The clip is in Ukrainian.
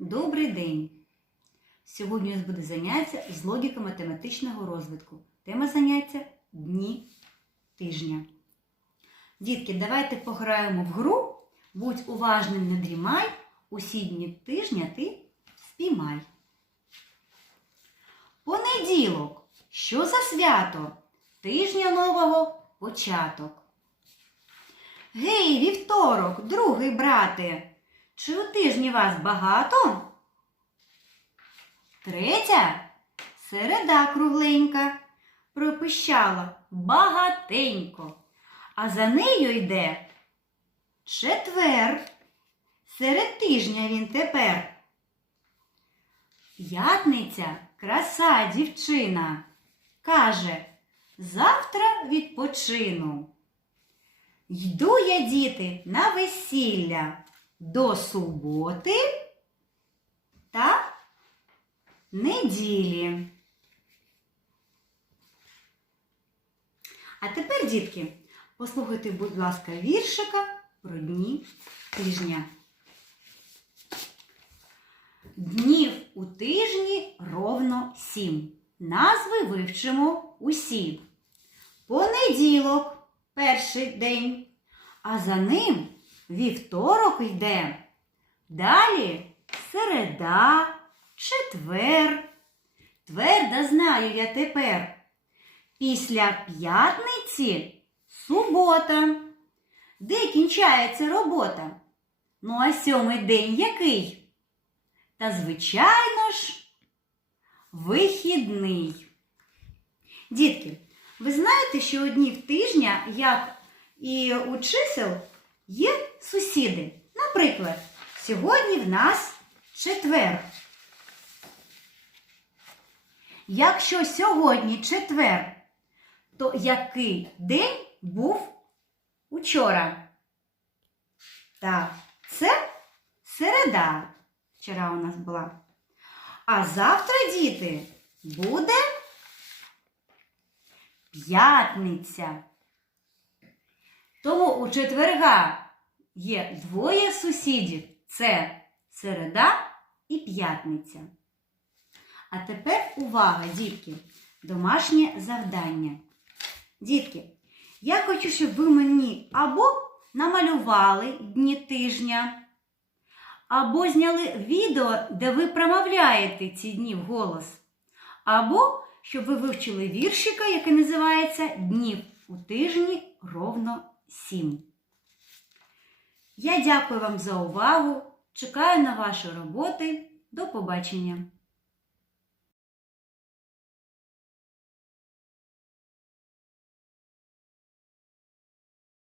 Добрий день! Сьогодні у нас буде заняття з логіки математичного розвитку. Тема заняття дні тижня. Дітки, давайте пограємо в гру. Будь уважним, не дрімай. Усі дні тижня ти спіймай. Понеділок. Що за свято? Тижня нового початок. Гей, вівторок, другий брате. Чи у тижні вас багато? Третя середа кругленька. Пропищала багатенько. А за нею йде четвер. Серед тижня він тепер. П'ятниця краса дівчина. Каже, завтра відпочину. Йду я, діти, на весілля до суботи та неділі. А тепер, дітки, послухайте, будь ласка, віршика про дні тижня. Днів у тижні ровно сім. Назви вивчимо усі. Понеділок перший день, а за ним вівторок йде. Далі середа, четвер. Твердо знаю я тепер. Після п'ятниці субота. Де кінчається робота? Ну, а сьомий день який? Та, звичайно ж, вихідний. Дітки, ви знаєте, що у днів тижня, як і у чисел, є сусіди. Наприклад, сьогодні в нас четвер. Якщо сьогодні четвер, то який день був учора? Так, це середа. Вчора у нас була. А завтра, діти, буде п'ятниця. Тому у четверга є двоє сусідів це середа і п'ятниця. А тепер увага, дітки, домашнє завдання. Дітки, я хочу, щоб ви мені або намалювали дні тижня, або зняли відео, де ви промовляєте ці дні вголос, або щоб ви вивчили віршика, який називається Днів у тижні ровно сім. Я дякую вам за увагу. Чекаю на ваші роботи. До побачення!